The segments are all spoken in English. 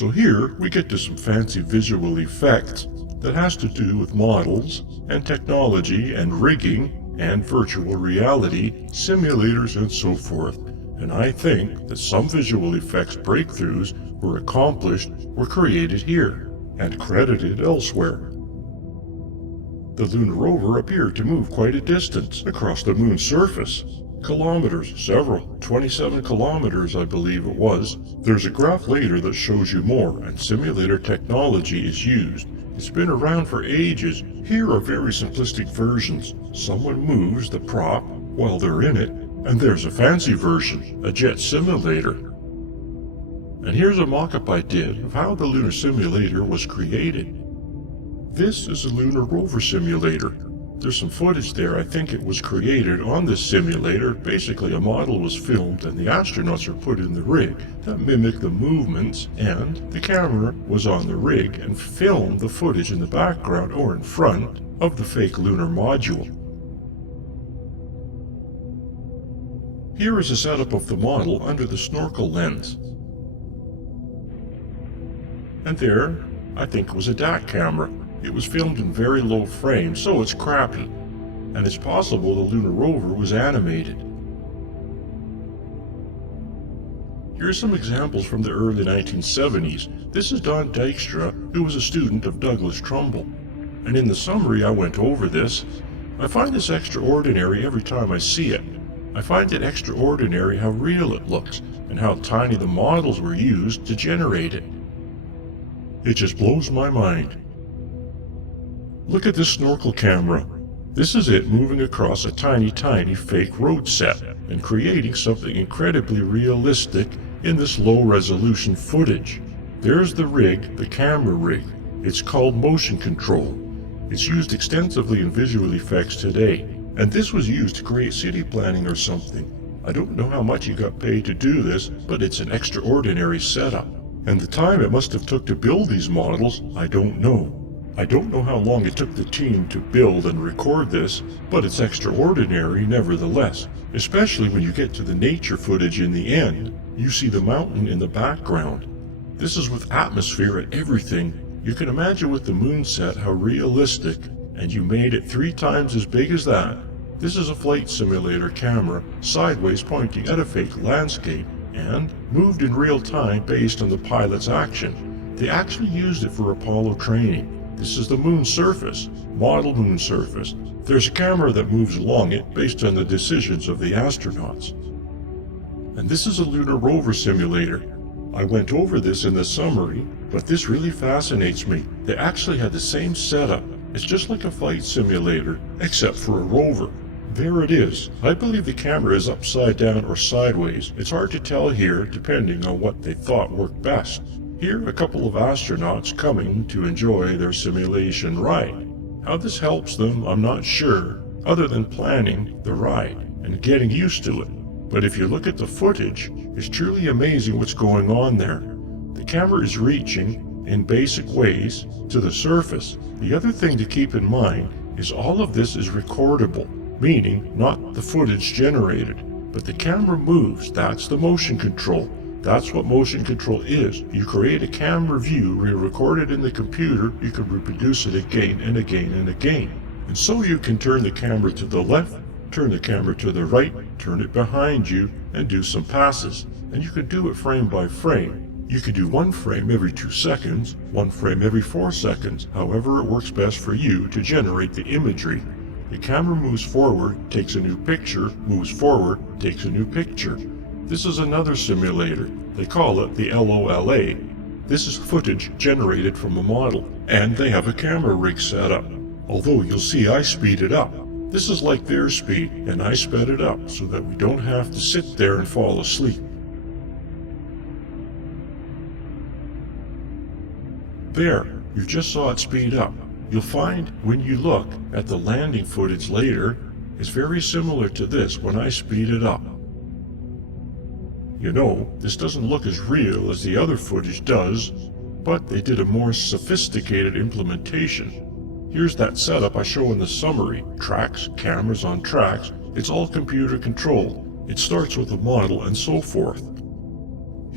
So here we get to some fancy visual effects that has to do with models and technology and rigging and virtual reality, simulators and so forth. And I think that some visual effects breakthroughs were accomplished or created here and credited elsewhere. The lunar rover appeared to move quite a distance across the moon's surface. Kilometers, several, 27 kilometers I believe it was. There's a graph later that shows you more, and simulator technology is used. It's been around for ages. Here are very simplistic versions. Someone moves the prop while they're in it, and there's a fancy version, a jet simulator. And here's a mock-up I did of how the lunar simulator was created. This is a lunar rover simulator. There's some footage there. I think it was created on this simulator. Basically, a model was filmed and the astronauts are put in the rig that mimic the movements, and the camera was on the rig and filmed the footage in the background or in front of the fake lunar module. Here is a setup of the model under the snorkel lens. And there, I think it was a DAC camera. It was filmed in very low frame, so it's crappy. And it's possible the lunar rover was animated. Here are some examples from the early 1970s. This is Don Dykstra, who was a student of Douglas Trumbull. And in the summary I went over this. I find this extraordinary every time I see it. I find it extraordinary how real it looks, and how tiny the models were used to generate it. It just blows my mind. Look at this snorkel camera. This is it moving across a tiny fake road set and creating something incredibly realistic in this low-resolution footage. There's the rig, the camera rig. It's called motion control. It's used extensively in visual effects today, and this was used to create city planning or something. I don't know how much he got paid to do this, but it's an extraordinary setup. And the time it must have took to build these models, I don't know. I don't know how long it took the team to build and record this, but it's extraordinary nevertheless, especially when you get to the nature footage in the end. You see the mountain in the background. This is with atmosphere and everything. You can imagine with the moon set how realistic, and you made it 3 times as big as that. This is a flight simulator camera, sideways pointing at a fake landscape, and moved in real time based on the pilot's action. They actually used it for Apollo training. This is the moon surface, model moon surface. There's a camera that moves along it based on the decisions of the astronauts. And this is a lunar rover simulator. I went over this in the summary, but this really fascinates me. They actually had the same setup. It's just like a flight simulator, except for a rover. There it is. I believe the camera is upside down or sideways. It's hard to tell here, depending on what they thought worked best. Here, a couple of astronauts coming to enjoy their simulation ride. How this helps them, I'm not sure, other than planning the ride and getting used to it. But if you look at the footage, it's truly amazing what's going on there. The camera is reaching, in basic ways, to the surface. The other thing to keep in mind is all of this is recordable, meaning not the footage generated, but the camera moves. That's the motion control. That's what motion control is. You create a camera view, you record it in the computer, you can reproduce it again and again and again. And so you can turn the camera to the left, turn the camera to the right, turn it behind you, and do some passes. And you can do it frame by frame. You can do 1 frame every 2 seconds, 1 frame every 4 seconds, however it works best for you to generate the imagery. The camera moves forward, takes a new picture, moves forward, takes a new picture. This is another simulator. They call it the LOLA. This is footage generated from a model, and they have a camera rig set up. Although you'll see I speed it up. This is like their speed, and I sped it up so that we don't have to sit there and fall asleep. There, you just saw it speed up. You'll find when you look at the landing footage later, it's very similar to this when I speed it up. You know, this doesn't look as real as the other footage does, but they did a more sophisticated implementation. Here's that setup I show in the summary. Tracks, cameras on tracks, it's all computer controlled. It starts with a model and so forth.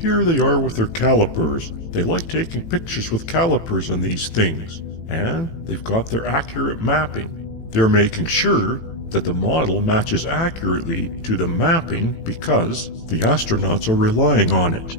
Here they are with their calipers. they like taking pictures with calipers on these things, and they've got their accurate mapping. They're making sure that the model matches accurately to the mapping because the astronauts are relying on it.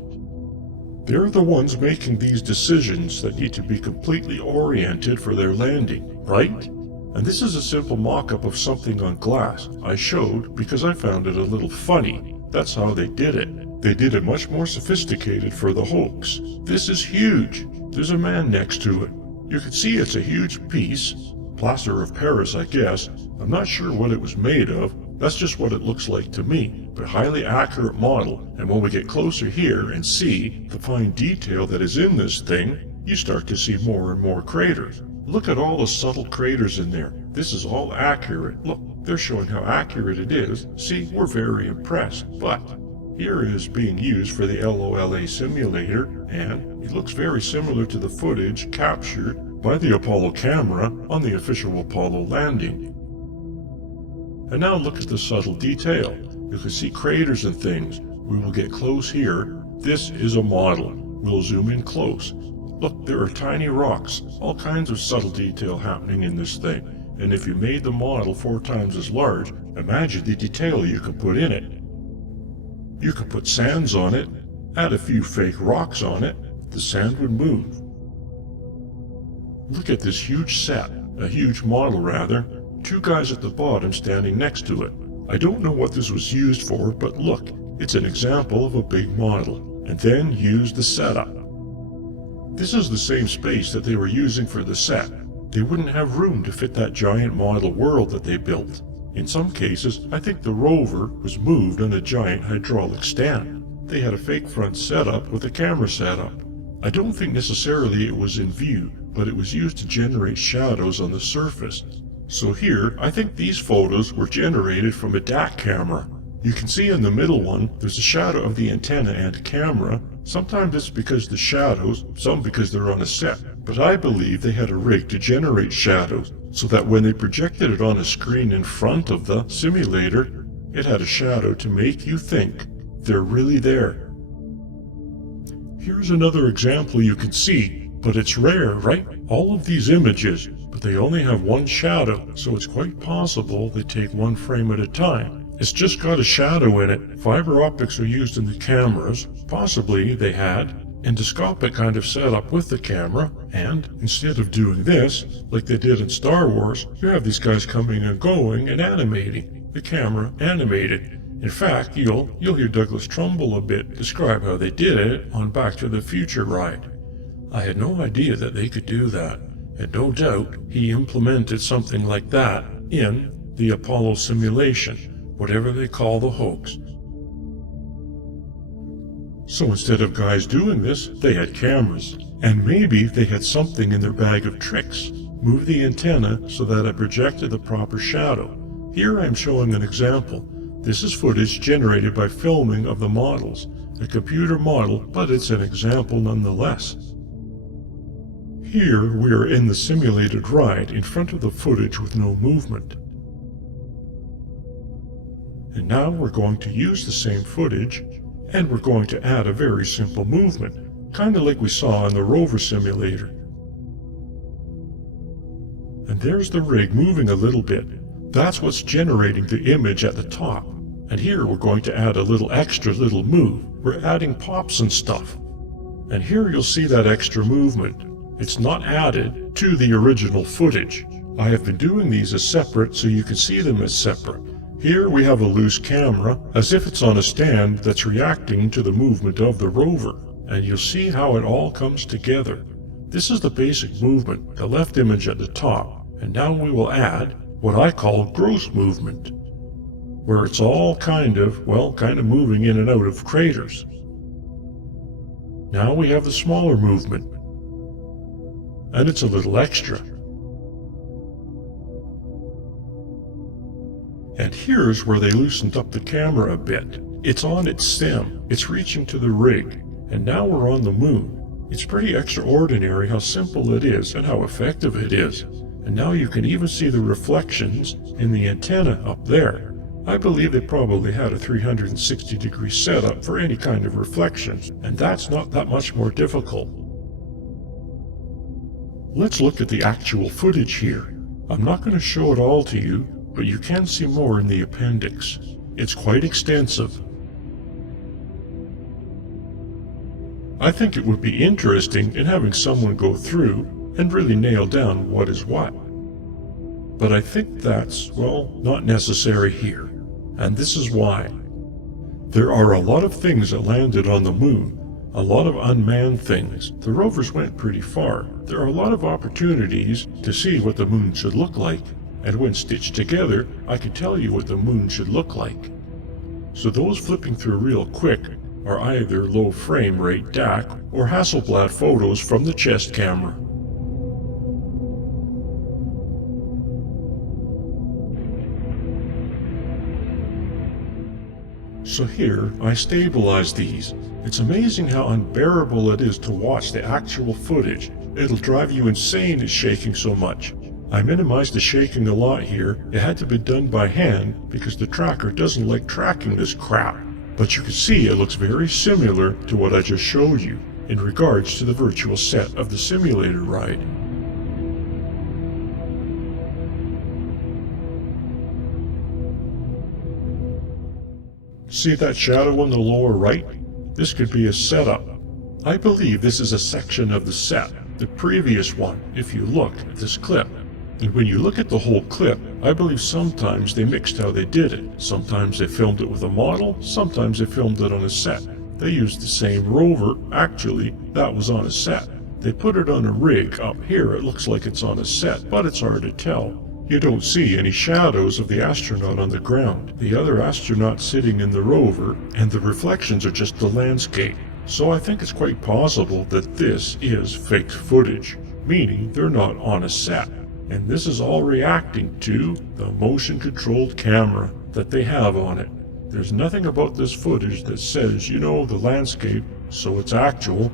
They're the ones making these decisions that need to be completely oriented for their landing, right? And this is a simple mock-up of something on glass I showed because I found it a little funny. That's how they did it. They did it much more sophisticated for the hoax. This is huge. There's a man next to it. You can see it's a huge piece. Plaster of Paris, I guess. I'm not sure what it was made of. That's just what it looks like to me. But highly accurate model. And when we get closer here and see the fine detail that is in this thing, you start to see more and more craters. Look at all the subtle craters in there. This is all accurate. Look, they're showing how accurate it is. See, we're very impressed. But here it is being used for the LOLA simulator, and it looks very similar to the footage captured by the Apollo camera on the official Apollo landing. And now look at the subtle detail. You can see craters and things. We will get close here. This is a model. We'll zoom in close. Look, there are tiny rocks, all kinds of subtle detail happening in this thing. And if you made the model 4 times as large, imagine the detail you could put in it. You could put sands on it, add a few fake rocks on it, the sand would move. Look at this huge set, a huge model rather, 2 guys at the bottom standing next to it. I don't know what this was used for, but look, it's an example of a big model. And then use the setup. This is the same space that they were using for the set. They wouldn't have room to fit that giant model world that they built. In some cases, I think the rover was moved on a giant hydraulic stand. They had a fake front setup with a camera setup. I don't think necessarily it was in view, but it was used to generate shadows on the surface. So here, I think these photos were generated from a DAC camera. You can see in the middle one, there's a shadow of the antenna and camera. Sometimes it's because the shadows, some because they're on a set. But I believe they had a rig to generate shadows, so that when they projected it on a screen in front of the simulator, it had a shadow to make you think they're really there. Here's another example you can see, but it's rare, right? All of these images, but they only have one shadow, so it's quite possible they take one frame at a time. It's just got a shadow in it. Fiber optics are used in the cameras. Possibly they had endoscopic kind of setup with the camera, and instead of doing this, like they did in Star Wars, you have these guys coming and going and animating. The camera animated. In fact, you'll hear Douglas Trumbull a bit describe how they did it on Back to the Future ride. I had no idea that they could do that, and no doubt he implemented something like that in the Apollo simulation, whatever they call the hoax. So instead of guys doing this, they had cameras. And maybe they had something in their bag of tricks. Move the antenna so that it projected the proper shadow. Here I am showing an example. This is footage generated by filming of the models. A computer model, but it's an example nonetheless. Here we are in the simulated ride in front of the footage with no movement. And now we're going to use the same footage, and we're going to add a very simple movement, kind of like we saw in the rover simulator. And there's the rig moving a little bit. That's what's generating the image at the top. And here we're going to add a little extra little move. We're adding pops and stuff. And here you'll see that extra movement. It's not added to the original footage. I have been doing these as separate so you can see them as separate. Here we have a loose camera, as if it's on a stand that's reacting to the movement of the rover, and you'll see how it all comes together. This is the basic movement, the left image at the top, and now we will add what I call gross movement, where it's all kind of moving in and out of craters. Now we have the smaller movement, and it's a little extra. And here's where they loosened up the camera a bit. It's on its stem, it's reaching to the rig, and now we're on the moon. It's pretty extraordinary how simple it is and how effective it is. And now you can even see the reflections in the antenna up there. I believe they probably had a 360-degree setup for any kind of reflections, and that's not that much more difficult. Let's look at the actual footage here. I'm not going to show it all to you, but you can see more in the appendix. It's quite extensive. I think it would be interesting in having someone go through and really nail down what is what. But I think that's, well, not necessary here. And this is why. There are a lot of things that landed on the moon, a lot of unmanned things. The rovers went pretty far. There are a lot of opportunities to see what the moon should look like. And when stitched together, I can tell you what the moon should look like. So those flipping through real quick are either low frame rate DAC or Hasselblad photos from the chest camera. So here, I stabilize these. It's amazing how unbearable it is to watch the actual footage. It'll drive you insane it's shaking so much. I minimized the shaking a lot here. It had to be done by hand because the tracker doesn't like tracking this crap. But you can see it looks very similar to what I just showed you in regards to the virtual set of the simulator ride. See that shadow on the lower right? This could be a setup. I believe this is a section of the set, the previous one, if you look at this clip. And when you look at the whole clip, I believe sometimes they mixed how they did it. Sometimes they filmed it with a model, sometimes they filmed it on a set. They used the same rover, actually, that was on a set. They put it on a rig. Up here it looks like it's on a set, but it's hard to tell. You don't see any shadows of the astronaut on the ground, the other astronaut sitting in the rover, and the reflections are just the landscape. So I think it's quite possible that this is fake footage, meaning they're not on a set. And this is all reacting to the motion-controlled camera that they have on it. There's nothing about this footage that says, you know, the landscape, so it's actual.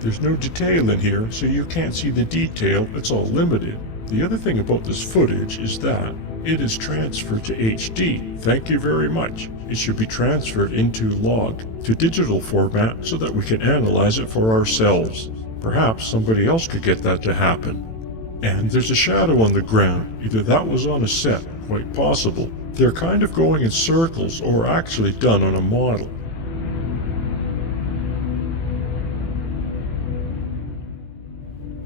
There's no detail in here, so you can't see the detail, it's all limited. The other thing about this footage is that it is transferred to HD. Thank you very much. It should be transferred into log, to digital format, so that we can analyze it for ourselves. Perhaps somebody else could get that to happen. And there's a shadow on the ground. Either that was on a set, quite possible. They're kind of going in circles, or actually done on a model.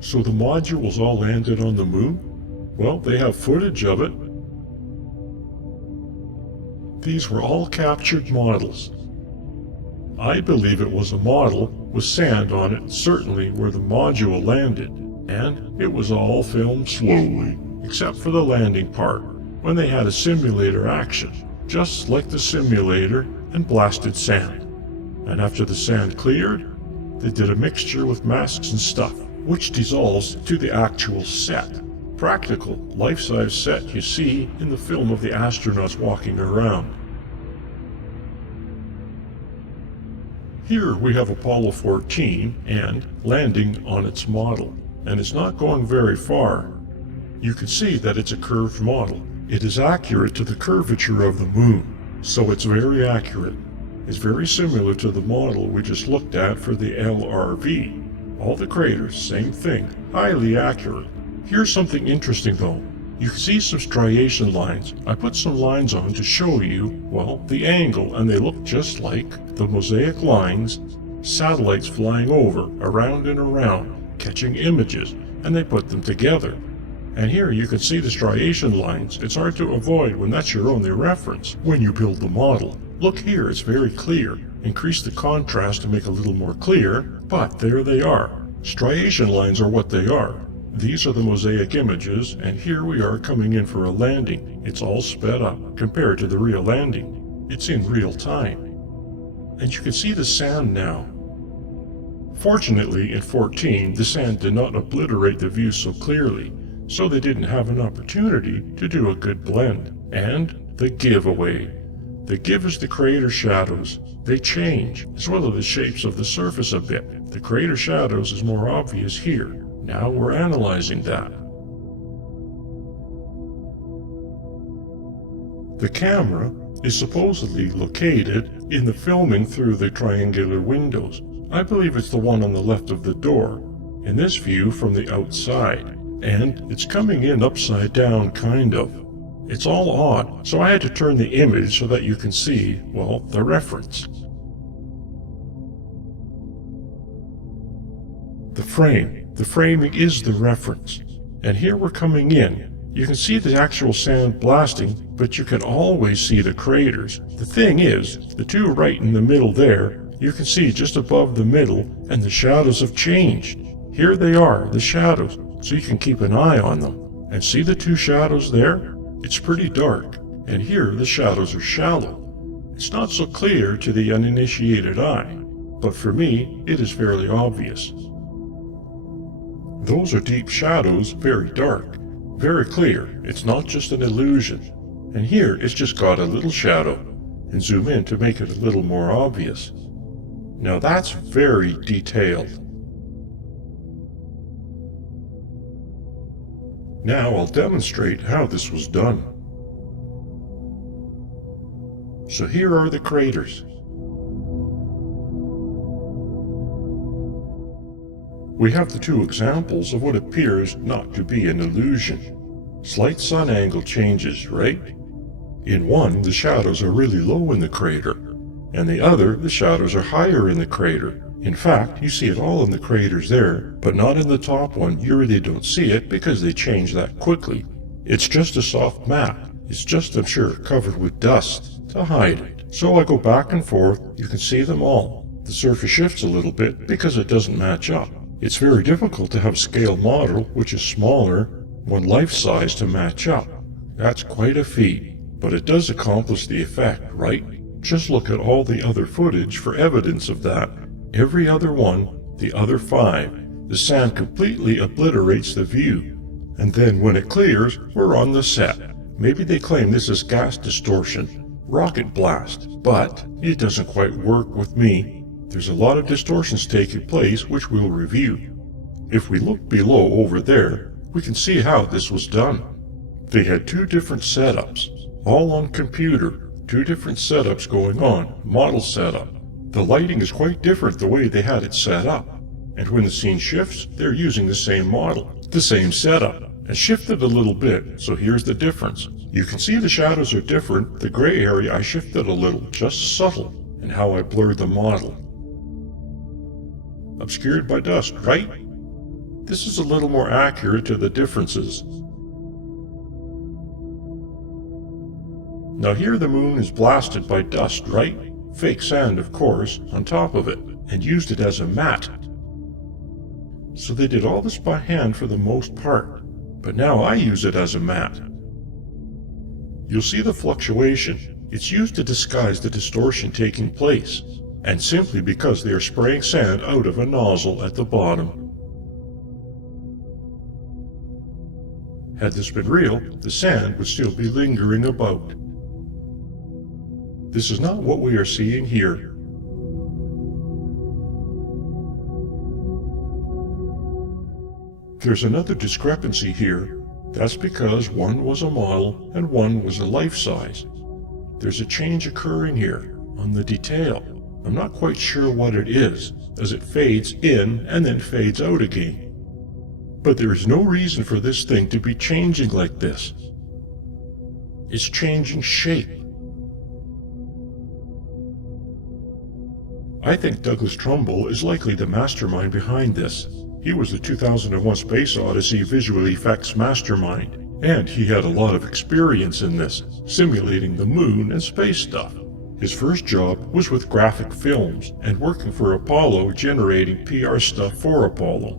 So the modules all landed on the moon? Well, they have footage of it. These were all captured models. I believe it was a model with sand on it, certainly where the module landed. And it was all filmed slowly, except for the landing part, when they had a simulator action, just like the simulator, and blasted sand. And after the sand cleared, they did a mixture with masks and stuff, which dissolves to the actual set. Practical, life-size set you see in the film of the astronauts walking around. Here we have Apollo 14 and landing on its model. And it's not going very far. You can see that it's a curved model. It is accurate to the curvature of the moon, so it's very accurate. It's very similar to the model we just looked at for the LRV. All the craters, same thing, highly accurate. Here's something interesting though. You can see some striation lines. I put some lines on to show you, well, the angle, and they look just like the mosaic lines, satellites flying over, around and around, catching images, and they put them together. And here you can see the striation lines. It's hard to avoid when that's your only reference when you build the model. Look here, it's very clear. Increase the contrast to make it a little more clear, but there they are. Striation lines are what they are. These are the mosaic images, and here we are coming in for a landing. It's all sped up compared to the real landing. It's in real time. And you can see the sand now. Fortunately, in 14, the sand did not obliterate the view so clearly, so they didn't have an opportunity to do a good blend. And the giveaway. The give is the crater shadows. They change, as well as the shapes of the surface a bit. The crater shadows is more obvious here. Now we're analyzing that. The camera is supposedly located in the filming through the triangular windows. I believe it's the one on the left of the door. in this view from the outside, and it's coming in upside down kind of. It's all odd, so I had to turn the image so that you can see, well, the reference. The frame. The framing is the reference. And here we're coming in. You can see the actual sand blasting, but you can always see the craters. The thing is, the two right in the middle there, you can see just above the middle, and the shadows have changed. Here they are, the shadows, so you can keep an eye on them. And see the two shadows there? It's pretty dark, and here the shadows are shallow. It's not so clear to the uninitiated eye, but for me, it is fairly obvious. Those are deep shadows, very dark. Very clear, it's not just an illusion. And here it's just got a little shadow, and zoom in to make it a little more obvious. Now that's very detailed. Now I'll demonstrate how this was done. So here are the craters. We have the two examples of what appears not to be an illusion. Slight sun angle changes, right? In one, the shadows are really low in the crater, and the other, the shadows are higher in the crater. In fact, you see it all in the craters there, but not in the top one. You really don't see it because they change that quickly. It's just a soft mat. It's just, I'm sure, covered with dust to hide it. So I go back and forth, you can see them all. The surface shifts a little bit because it doesn't match up. It's very difficult to have a scale model which is smaller, one life size to match up. That's quite a feat, but it does accomplish the effect, right? Just look at all the other footage for evidence of that. Every other one, the other 5, the sand completely obliterates the view. And then when it clears, we're on the set. Maybe they claim this is gas distortion, rocket blast, but it doesn't quite work with me. There's a lot of distortions taking place which we'll review. If we look below over there, we can see how this was done. They had 2 different setups, all on computer, 2 different setups going on, model setup. The lighting is quite different the way they had it set up. And when the scene shifts, they're using the same model, the same setup, and shifted a little bit, so here's the difference. You can see the shadows are different, the gray area I shifted a little, just subtle, and how I blurred the model. Obscured by dust, right? This is a little more accurate to the differences. Now here the moon is blasted by dust, right? Fake sand, of course, on top of it, and used it as a mat. So they did all this by hand for the most part, but now I use it as a mat. You'll see the fluctuation. It's used to disguise the distortion taking place, and simply because they are spraying sand out of a nozzle at the bottom. Had this been real, the sand would still be lingering about. This is not what we are seeing here. There's another discrepancy here. That's because one was a model and one was a life size. There's a change occurring here on the detail. I'm not quite sure what it is, as it fades in and then fades out again. But there is no reason for this thing to be changing like this. It's changing shape. I think Douglas Trumbull is likely the mastermind behind this. He was the 2001 Space Odyssey visual effects mastermind, and he had a lot of experience in this, simulating the moon and space stuff. His first job was with graphic films and working for Apollo generating PR stuff for Apollo.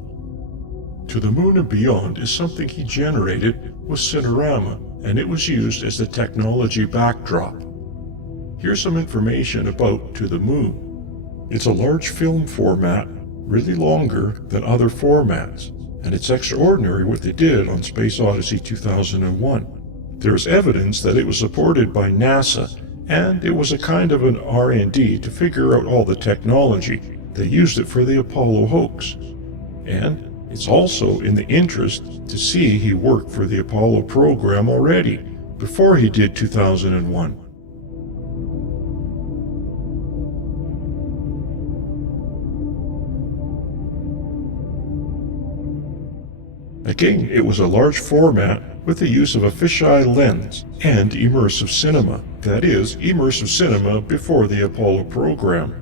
To the Moon and Beyond is something he generated with Cinerama, and it was used as the technology backdrop. Here's some information about To the Moon. It's a large film format, really longer than other formats, and it's extraordinary what they did on Space Odyssey 2001. There's evidence that it was supported by NASA, and it was a kind of an R&D to figure out all the technology. They used it for the Apollo hoax. And it's also in the interest to see he worked for the Apollo program already, before he did 2001. Again, it was a large format with the use of a fisheye lens and immersive cinema. That is, immersive cinema before the Apollo program.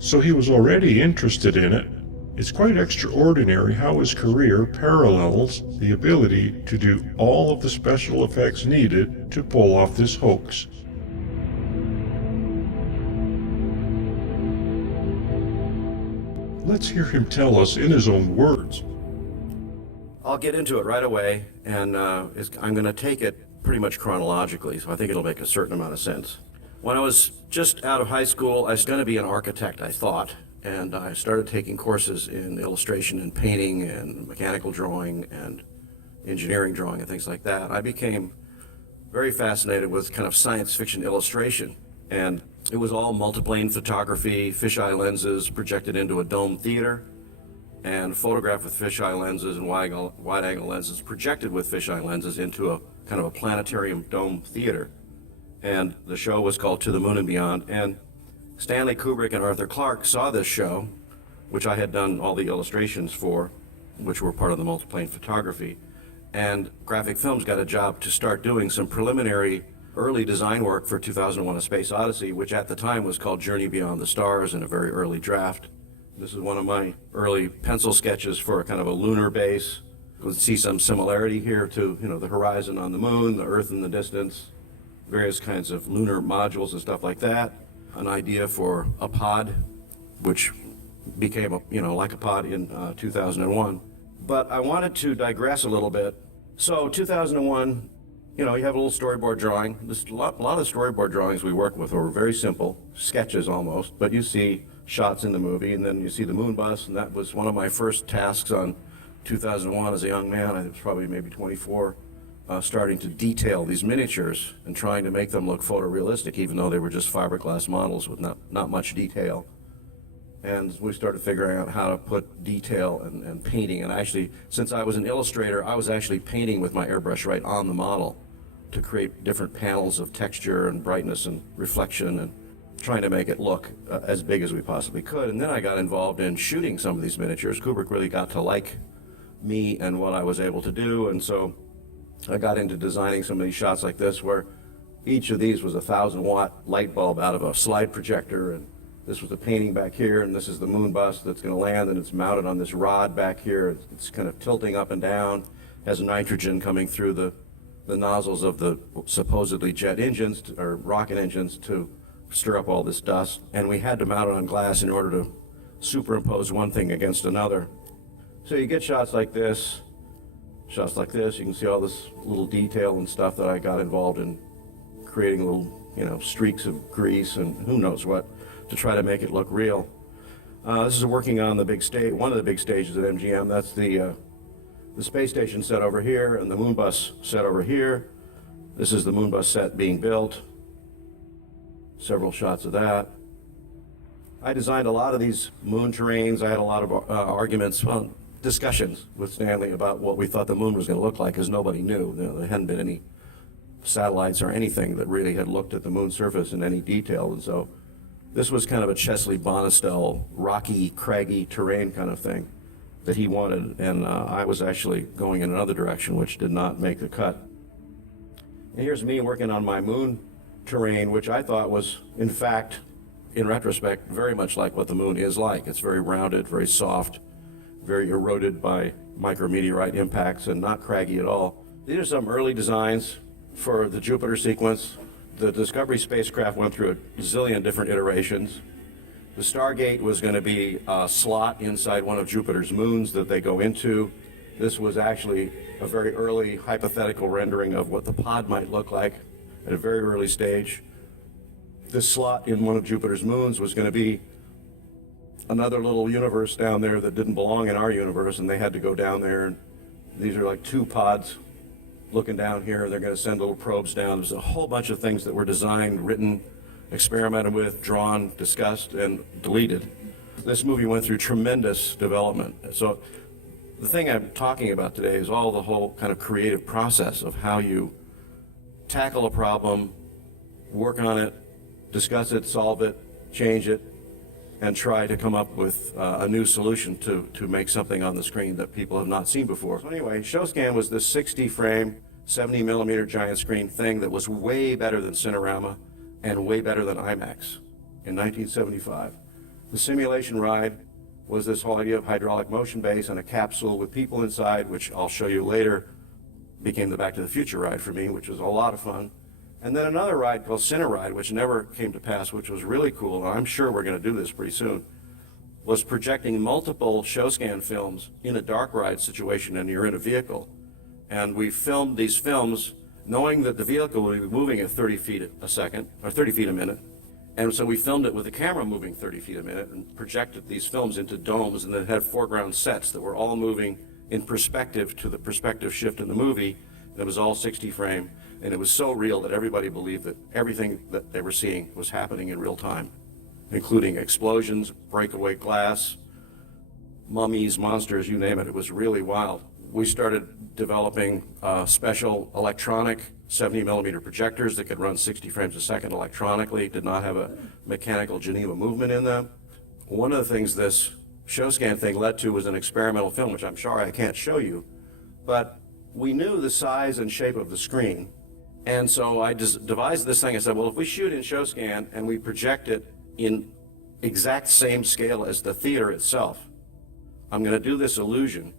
So he was already interested in it. It's quite extraordinary how his career parallels the ability to do all of the special effects needed to pull off this hoax. Let's hear him tell us in his own words. I'll get into it right away, and I'm going to take it pretty much chronologically, so I think it'll make a certain amount of sense. When I was just out of high school, I was going to be an architect, I thought, and I started taking courses in illustration and painting and mechanical drawing and engineering drawing and things like that. I became very fascinated with kind of science fiction illustration, and it was all multiplane photography, fisheye lenses projected into a dome theater, and photographed with fisheye lenses and wide-angle lenses projected with fisheye lenses into a kind of a planetarium dome theater. And the show was called To the Moon and Beyond. And Stanley Kubrick and Arthur Clarke saw this show, which I had done all the illustrations for, which were part of the multiplane photography. And Graphic Films got a job to start doing some preliminary early design work for 2001: A Space Odyssey, which at the time was called Journey Beyond the Stars in a very early draft. This is one of my early pencil sketches for a kind of a lunar base. You can see some similarity here to, the horizon on the moon, the Earth in the distance, various kinds of lunar modules and stuff like that. An idea for a pod, which became, like a pod in 2001. But I wanted to digress a little bit. So 2001, you have a little storyboard drawing. A lot of storyboard drawings we work with are very simple, sketches almost, but you see shots in the movie, and then you see the moon bus, and that was one of my first tasks on 2001 as a young man. I was probably maybe 24, starting to detail these miniatures and trying to make them look photorealistic, even though they were just fiberglass models with not much detail. And we started figuring out how to put detail and painting. And actually, since I was an illustrator, I was actually painting with my airbrush right on the model to create different panels of texture and brightness and reflection, and trying to make it look as big as we possibly could. And then I got involved in shooting some of these miniatures. Kubrick really got to like me and what I was able to do. And so I got into designing some of these shots like this, where each of these was a 1,000-watt light bulb out of a slide projector. And this was the painting back here, and this is the moon bus that's going to land, and it's mounted on this rod back here. It's kind of tilting up and down, has nitrogen coming through the nozzles of the supposedly jet engines or rocket engines to stir up all this dust. And we had to mount it on glass in order to superimpose one thing against another. So you get shots like this, shots like this. You can see all this little detail and stuff that I got involved in creating little, streaks of grease and who knows what, to try to make it look real. This is working on the big stage, one of the big stages at MGM. That's the space station set over here, and the moon bus set over here. This is the moon bus set being built. Several shots of that. I designed a lot of these moon terrains. I had a lot of discussions with Stanley about what we thought the moon was going to look like, because nobody knew. There hadn't been any satellites or anything that really had looked at the moon's surface in any detail, and so this was kind of a Chesley Bonestell, rocky, craggy terrain kind of thing that he wanted, and I was actually going in another direction, which did not make the cut. And here's me working on my moon terrain, which I thought was, in fact, in retrospect, very much like what the moon is like. It's very rounded, very soft, very eroded by micrometeorite impacts, and not craggy at all. These are some early designs for the Jupiter sequence. The Discovery spacecraft went through a zillion different iterations. The Stargate was going to be a slot inside one of Jupiter's moons that they go into. This was actually a very early hypothetical rendering of what the pod might look like at a very early stage. This slot in one of Jupiter's moons was going to be another little universe down there that didn't belong in our universe, and they had to go down there. And these are like two pods looking down here. They're going to send little probes down. There's a whole bunch of things that were designed, written, experimented with, drawn, discussed, and deleted. This movie went through tremendous development. So the thing I'm talking about today is all the whole kind of creative process of how you tackle a problem, work on it, discuss it, solve it, change it, and try to come up with a new solution to make something on the screen that people have not seen before. So anyway, ShowScan was this 60-frame, 70-millimeter giant screen thing that was way better than Cinerama and way better than IMAX in 1975. The simulation ride was this whole idea of hydraulic motion base and a capsule with people inside, which I'll show you later, became the Back to the Future ride for me, which was a lot of fun. And then another ride called Cineride, which never came to pass, which was really cool, and I'm sure we're going to do this pretty soon, was projecting multiple ShowScan films in a dark ride situation, and you're in a vehicle. And we filmed these films knowing that the vehicle would be moving at 30 feet a second, or 30 feet a minute. And so we filmed it with the camera moving 30 feet a minute and projected these films into domes, and then had foreground sets that were all moving in perspective to the perspective shift in the movie. And it was all 60 frame. And it was so real that everybody believed that everything that they were seeing was happening in real time, including explosions, breakaway glass, mummies, monsters, you name it. It was really wild. We started developing special electronic 70-millimeter projectors that could run 60 frames a second electronically, did not have a mechanical Geneva movement in them. One of the things this ShowScan thing led to was an experimental film, which I'm sorry I can't show you, but we knew the size and shape of the screen. And so I just devised this thing. I said, well, if we shoot in ShowScan and we project it in exact same scale as the theater itself, I'm going to do this illusion.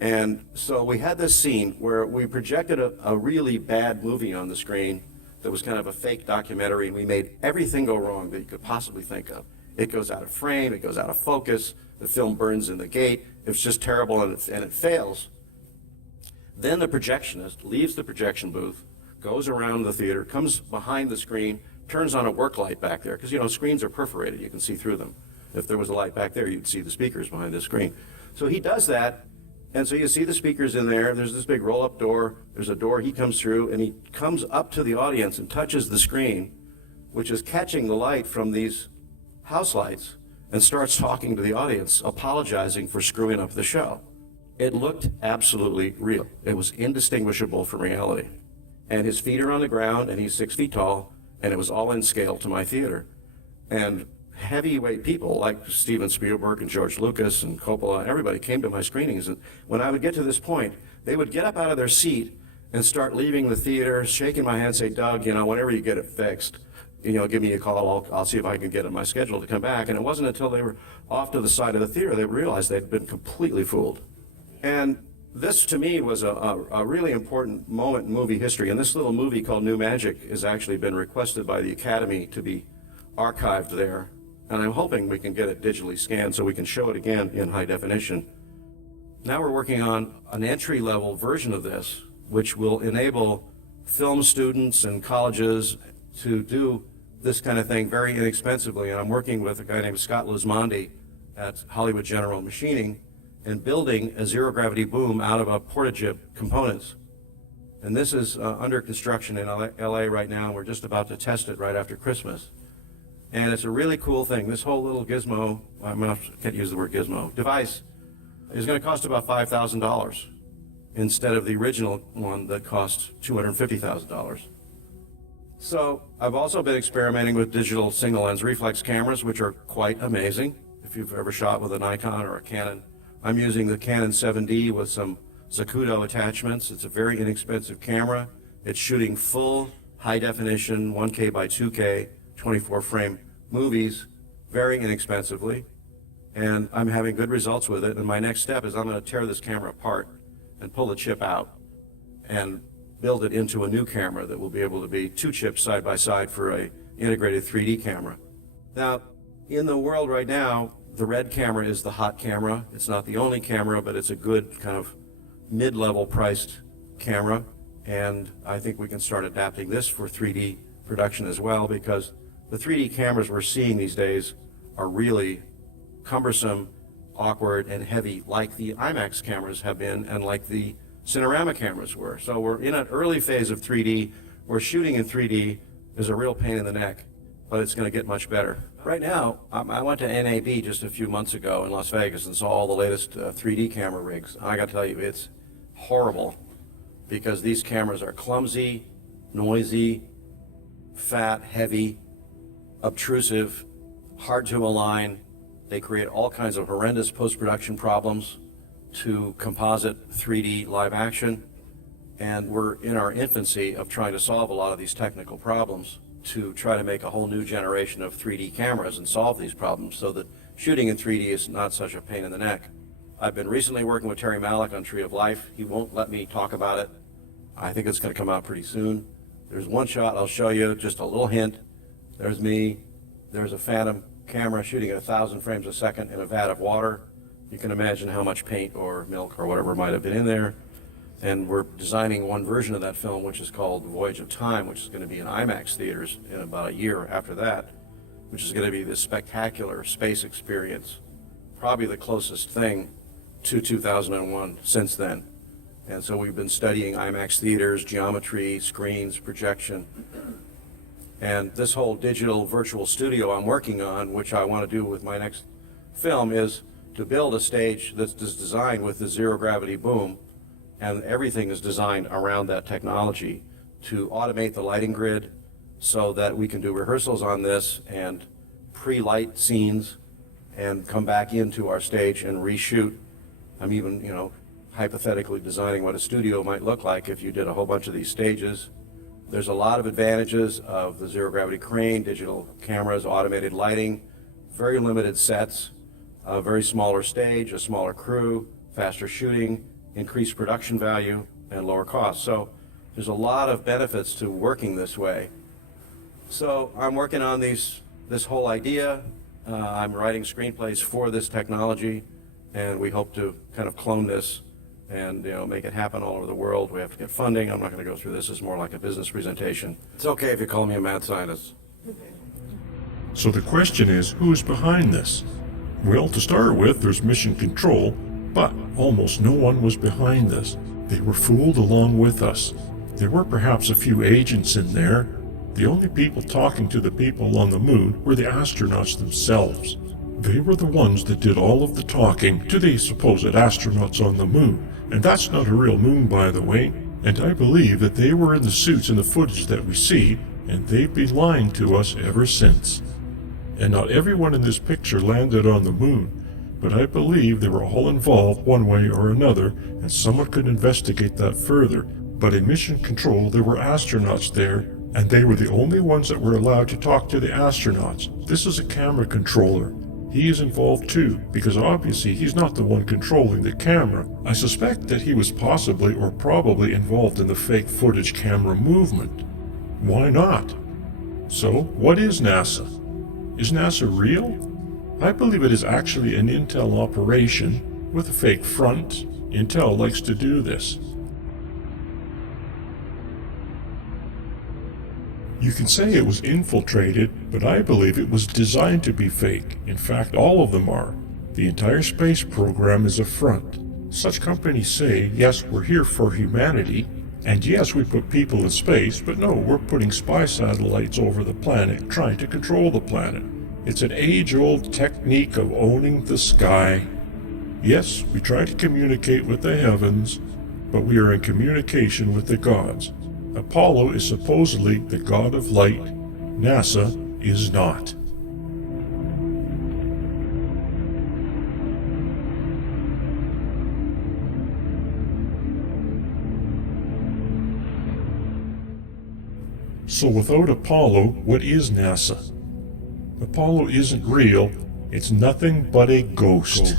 And so we had this scene where we projected a really bad movie on the screen that was kind of a fake documentary, and we made everything go wrong that you could possibly think of. It goes out of frame, it goes out of focus, the film burns in the gate, it's just terrible, and it fails. Then the projectionist leaves the projection booth, goes around the theater, comes behind the screen, turns on a work light back there, because, you know, screens are perforated, you can see through them. If there was a light back there, you'd see the speakers behind the screen. So he does that, and so you see the speakers in there, there's this big roll-up door, there's a door he comes through, and he comes up to the audience and touches the screen, which is catching the light from these house lights, and starts talking to the audience, apologizing for screwing up the show. It looked absolutely real. It was indistinguishable from reality. And his feet are on the ground, and he's 6 feet tall, and it was all in scale to my theater. And heavyweight people like Steven Spielberg and George Lucas and Coppola, everybody came to my screenings. And when I would get to this point, they would get up out of their seat and start leaving the theater, shaking my hand, say, Doug, you know, whenever you get it fixed, you know, give me a call, I'll see if I can get in my schedule to come back. And it wasn't until they were off to the side of the theater they realized they'd been completely fooled. And this, to me, was a really important moment in movie history. And this little movie called New Magic has actually been requested by the Academy to be archived there. And I'm hoping we can get it digitally scanned so we can show it again in high definition. Now we're working on an entry-level version of this, which will enable film students and colleges to do this kind of thing very inexpensively. And I'm working with a guy named Scott Luzmondi at Hollywood General Machining and building a zero-gravity boom out of a porta-jib components. And this is under construction in LA right now, and we're just about to test it right after Christmas. And it's a really cool thing. This whole little gizmo, I can't use the word gizmo, device is going to cost about $5,000 instead of the original one that cost $250,000. So I've also been experimenting with digital single lens reflex cameras, which are quite amazing. If you've ever shot with a Nikon or a Canon, I'm using the Canon 7D with some Zacuto attachments. It's a very inexpensive camera. It's shooting full high definition 1K by 2K 24 frame movies very inexpensively. And I'm having good results with it. And my next step is I'm going to tear this camera apart and pull the chip out and build it into a new camera that will be able to be 2 chips side by side for a integrated 3D camera. Now, in the world right now, the red camera is the hot camera. It's not the only camera, but it's a good kind of mid-level priced camera. And I think we can start adapting this for 3D production as well, because the 3D cameras we're seeing these days are really cumbersome, awkward, and heavy, like the IMAX cameras have been and like the Cinerama cameras were. So we're in an early phase of 3D where shooting in 3D is a real pain in the neck, but it's going to get much better. Right now, I went to NAB just a few months ago in Las Vegas and saw all the latest 3D camera rigs. And I got to tell you, it's horrible because these cameras are clumsy, noisy, fat, heavy, obtrusive, hard to align. They create all kinds of horrendous post-production problems to composite 3D live action. And we're in our infancy of trying to solve a lot of these technical problems to try to make a whole new generation of 3D cameras and solve these problems so that shooting in 3D is not such a pain in the neck. I've been recently working with Terry Malick on Tree of Life. He won't let me talk about it. I think it's going to come out pretty soon. There's one shot I'll show you, just a little hint. There's me. There's a Phantom camera shooting at 1,000 frames a second in a vat of water. You can imagine how much paint or milk or whatever might have been in there. And we're designing one version of that film, which is called Voyage of Time, which is going to be in IMAX theaters in about a year after that, which is going to be this spectacular space experience, probably the closest thing to 2001 since then. And so we've been studying IMAX theaters, geometry, screens, projection. And this whole digital virtual studio I'm working on, which I want to do with my next film, is to build a stage that's designed with the zero gravity boom, and everything is designed around that technology to automate the lighting grid so that we can do rehearsals on this and pre-light scenes and come back into our stage and reshoot. I'm even, hypothetically designing what a studio might look like if you did a whole bunch of these stages. There's a lot of advantages of the zero gravity crane, digital cameras, automated lighting, very limited sets, a very smaller stage, a smaller crew, faster shooting, increased production value, and lower costs. So there's a lot of benefits to working this way. So I'm working on this whole idea. I'm writing screenplays for this technology, and we hope to kind of clone this and make it happen all over the world. We have to get funding. I'm not going to go through this. It's more like a business presentation. It's okay if you call me a mad scientist. So the question is, who's behind this? Well, to start with, there's Mission Control, but almost no one was behind this. They were fooled along with us. There were perhaps a few agents in there. The only people talking to the people on the moon were the astronauts themselves. They were the ones that did all of the talking to the supposed astronauts on the moon. And that's not a real moon, by the way. And I believe that they were in the suits in the footage that we see, and they've been lying to us ever since. And not everyone in this picture landed on the moon, but I believe they were all involved one way or another, and someone could investigate that further. But in Mission Control, there were astronauts there, and they were the only ones that were allowed to talk to the astronauts. This is a camera controller. He is involved too, because obviously he's not the one controlling the camera. I suspect that he was possibly or probably involved in the fake footage camera movement. Why not? So, what is NASA? Is NASA real? I believe it is actually an Intel operation with a fake front. Intel likes to do this. You can say it was infiltrated, but I believe it was designed to be fake. In fact, all of them are. The entire space program is a front. Such companies say, yes, we're here for humanity, and yes, we put people in space, but no, we're putting spy satellites over the planet, trying to control the planet. It's an age-old technique of owning the sky. Yes, we try to communicate with the heavens, but we are in communication with the gods. Apollo is supposedly the god of light. NASA is not. So without Apollo, what is NASA? Apollo isn't real. It's nothing but a ghost.